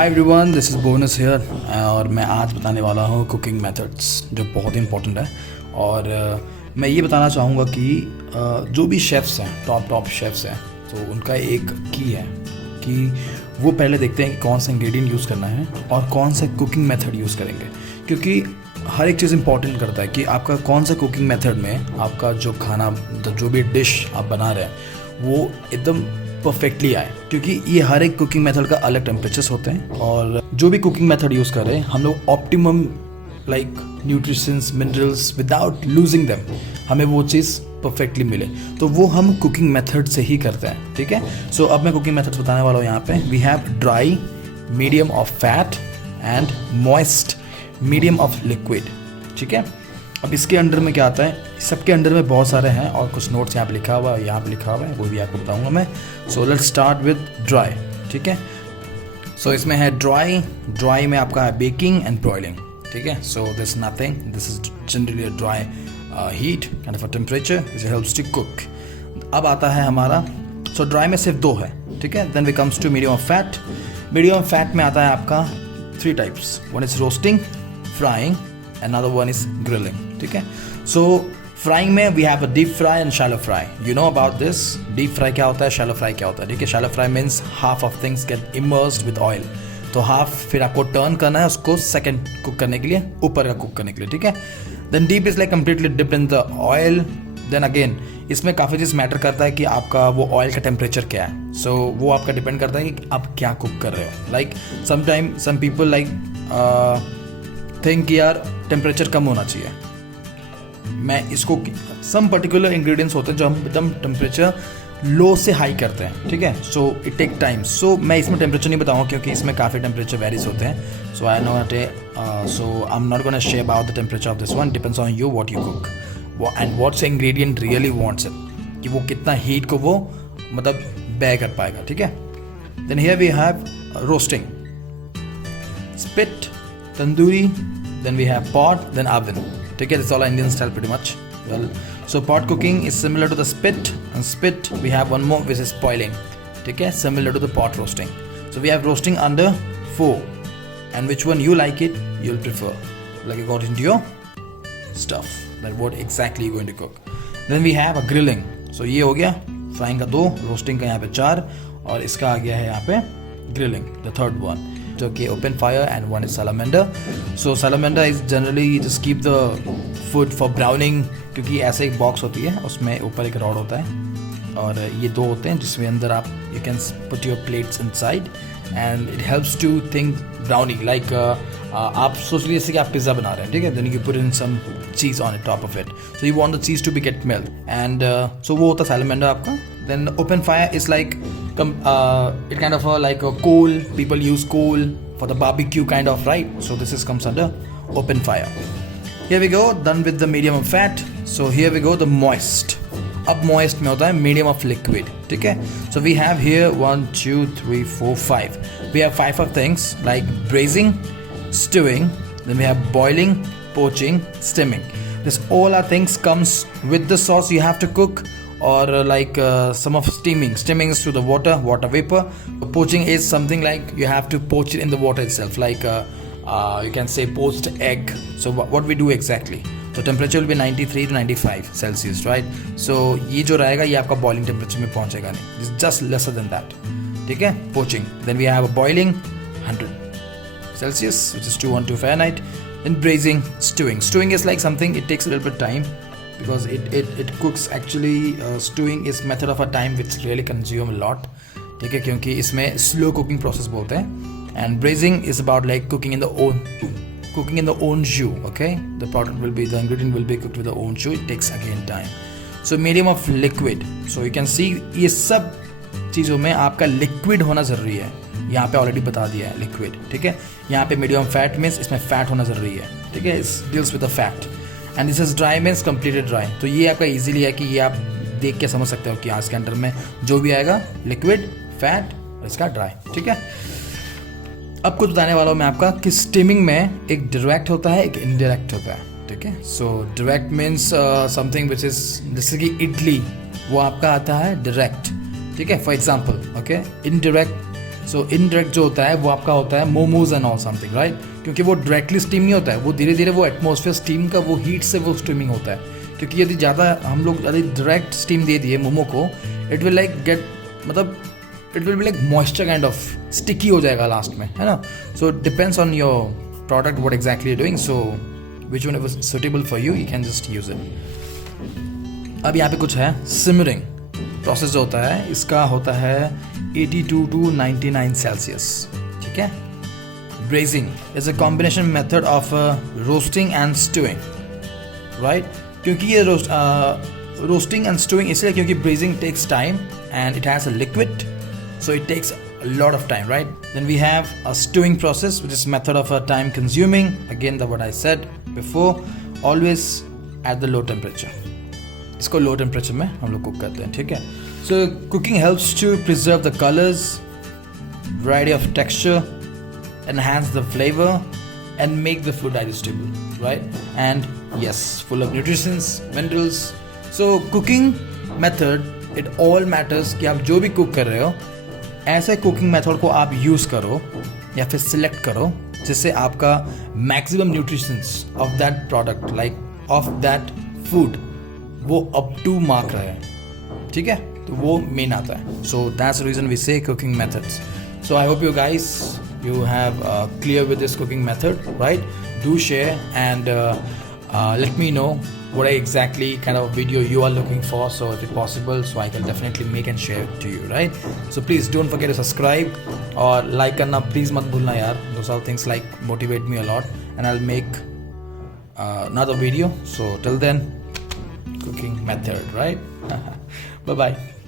Hi everyone, this is bonus here और मैं आज बताने वाला हूँ कुकिंग मेथड्स जो बहुत इंपॉर्टेंट है। और मैं ये बताना चाहूँगा कि जो भी शेफ़्स हैं, टॉप शेफ़्स हैं, तो उनका एक की है कि वो पहले देखते हैं कि कौन सा इंग्रेडिएंट यूज़ करना है और कौन सा कुकिंग मेथड यूज़ करेंगे, क्योंकि हर एक चीज़ इंपॉर्टेंट करता है कि आपका कौन सा कुकिंग मेथड में आपका जो खाना, जो भी डिश आप बना रहे हैं वो एकदम परफेक्टली आए, क्योंकि ये हर एक कुकिंग मेथड का अलग टेम्परेचर्स होते हैं। और जो भी कुकिंग मेथड यूज़ कर रहे हैं हम लोग optimum like nutritions, minerals without losing them, हमें वो चीज़ परफेक्टली मिले, तो वो हम कुकिंग मेथड से ही करते हैं। ठीक है, सो अब मैं कुकिंग मेथड्स बताने वाला हूँ। यहाँ पे we have dry, medium of fat and moist, medium of liquid. ठीक है, अब इसके अंडर में क्या आता है, सबके अंडर में बहुत सारे हैं और कुछ नोट्स यहाँ पे लिखा हुआ है, यहाँ पे लिखा हुआ है, वो भी आपको बताऊंगा मैं। So let's start with dry. ठीक है, सो इसमें है ड्राई में आपका है बेकिंग एंड ब्रॉयलिंग। ठीक है, so this nothing, this is generally a dry heat kind of a temperature which helps to cook. अब आता है हमारा, सो ड्राई में सिर्फ दो है। ठीक है, then we comes to medium of fat. Medium of fat में आता है आपका 3 types, one is roasting, frying, another one is grilling. ठीक है, so frying में we have a deep fry and shallow fry. You know about this? Deep fry क्या होता है, shallow fry क्या होता है? ठीक है, shallow fry means half of things get immersed with oil. तो हाफ फिर आपको टर्न करना है उसको सेकंड कुक करने के लिए, ऊपर का कुक करने के लिए। ठीक है, then deep is like completely dipped in the oil. Then again इसमें काफ़ी चीज़ मैटर करता है कि आपका वो ऑयल का टेम्परेचर क्या है। सो वो आपका डिपेंड करता है कि आप क्या कुक कर रहे हो। Like sometime some people like think कि यार टेम्परेचर कम होना चाहिए। मैं इसको सम पर्टिकुलर इंग्रेडिएंट्स होते हैं जो हम एकदम टेम्परेचर लो से हाई करते हैं। ठीक है, सो इट टेक टाइम। सो मैं इसमें टेम्परेचर नहीं बताऊंगा क्योंकि इसमें काफ़ी टेम्परेचर वेरीज होते हैं। So I know so I am not gonna share about the temperature of this one, depends on you what you cook and what's ingredient really wants it, कि वो कितना हीट को वो मतलब बेयर कर पाएगा। ठीक है, then here we have roasting, spit, tandoori, then we have pot, then oven. Okay, that's all Indian style pretty much. Well, so pot cooking is similar to the spit, and spit we have one more which is boiling. Okay, similar to the pot roasting. So we have roasting under 4, and which one you like it, you'll prefer, like according to your stuff, that what exactly you're going to cook. Then we have a grilling. So ये हो गया frying का 2, roasting का यहाँ पे 4, और इसका आ गया है यहाँ पे grilling, the third one. Okay, open fire, and one is salamander. So salamander is generally just keep the food for browning, क्योंकि ऐसे एक बॉक्स होती है उसमें ऊपर एक रॉड होता है और ये 2 होते हैं जिसमें अंदर आप you can put your plates inside and it helps to think browning like आप सोच लीजिए जैसे कि आप पिज़्ज़ा बना रहे हैं। ठीक है, then you put in some cheese on the top of it, so you want the cheese to be get melt, and so वो होता है salamander आपका. Then open fire is like it kind of like a coal, people use coal for the barbecue kind of, right? So this is comes under open fire. Here we go, done with the medium of fat. So here we go, the moist. अब moist में होता है medium of liquid. ठीक है, so we have here 1 2 3 4 5. We have 5 of things like braising, stewing, then we have boiling, poaching, steaming. This all are things comes with the sauce you have to cook, or like some of steaming is through the water vapor. Poaching is something like you have to poach it in the water itself, like you can say poached egg. So what we do exactly, so temperature will be 93 to 95 Celsius, right? So ये जो रहेगा ये आपका boiling temperature में पहुंचेगा नहीं, it's just lesser than that. ठीक है, poaching. Then we have a boiling 100 Celsius, which is 212 Fahrenheit. Then braising, stewing is like something, it takes a little bit time because it cooks actually. Stewing is method of a time which really consume a lot. ठीक है, क्योंकि इसमें slow cooking process बोलते हैं. And braising is about like cooking in the own jus. Okay, the product will be, the ingredient will be cooked with the own jus. It takes again time. So medium of liquid. So you can see ये सब चीज़ों में आपका liquid होना ज़रूरी है. यहाँ पे ऑलरेडी बता दिया है लिक्विड. ठीक है, यहाँ पे मीडियम फैट मीन्स इसमें फैट होना ज़रूरी है. ठीक है, इस deals with the fat. And this is dry means completed dry. तो ये आपका इजीली है कि ये आप देख के समझ सकते हो कि आज के अंडर में जो भी आएगा लिक्विड, फैट और इसका ड्राई. ठीक है, अब कुछ बताने वाला हूँ मैं आपका कि स्टीमिंग में एक डायरेक्ट होता है, एक इनडायरेक्ट होता है. ठीक है, so direct means something which is जैसे कि इडली, वो आपका आता है डायरेक्ट. ठीक है, for example. Okay, indirect so indirect जो होता है वो आपका होता है momos and all something, right? क्योंकि वो डायरेक्टली स्टीम नहीं होता है, वो धीरे धीरे वो एटमॉस्फेयर स्टीम का वो हीट से वो स्टीमिंग होता है। क्योंकि यदि ज़्यादा हम लोग यदि डायरेक्ट स्टीम दे दिए मोमो को, इट विल लाइक गेट मतलब it will be like moisture kind of sticky हो जाएगा लास्ट में, है ना? So depends on your product what exactly doing, so which one is suitable for you can just use it. अब यहाँ पे कुछ है सिमरिंग प्रोसेस जो होता है, इसका होता है 82 to 99 सेल्सियस, ठीक है? Braising is a combination method of roasting and stewing, right? क्योंकि ये रोस्टिंग एंड स्टूइंग इसलिए क्योंकि braising takes time and it has a liquid, so it takes a lot of time, right? Then we have a stewing process, which is method of a time consuming, again the what I said before, always at the low temperature. इसको low temperature में हम लोग cook करते हैं, ठीक है? So cooking helps to preserve the colours, variety of texture, enhance the flavor and make the food digestible, right? And yes, full of nutrients, minerals. So cooking method, it all matters कि आप जो भी cook कर रहे हो, ऐसे cooking method को आप यूज़ करो या फिर सिलेक्ट करो जिससे आपका maximum nutritions of that product like of that food वो अप टू मार्क रहे, ठीक है? तो वो मेन आता है। So that's the reason we say cooking methods. So I hope you guys you have clear with this cooking method, right? Do share and let me know what exactly kind of video you are looking for, so if it's possible, so I can definitely make and share it to you, right? So please don't forget to subscribe or like करना please मत भूलना यार, those are things like motivate me a lot and I'll make another video. So till then, cooking method, right? Bye bye.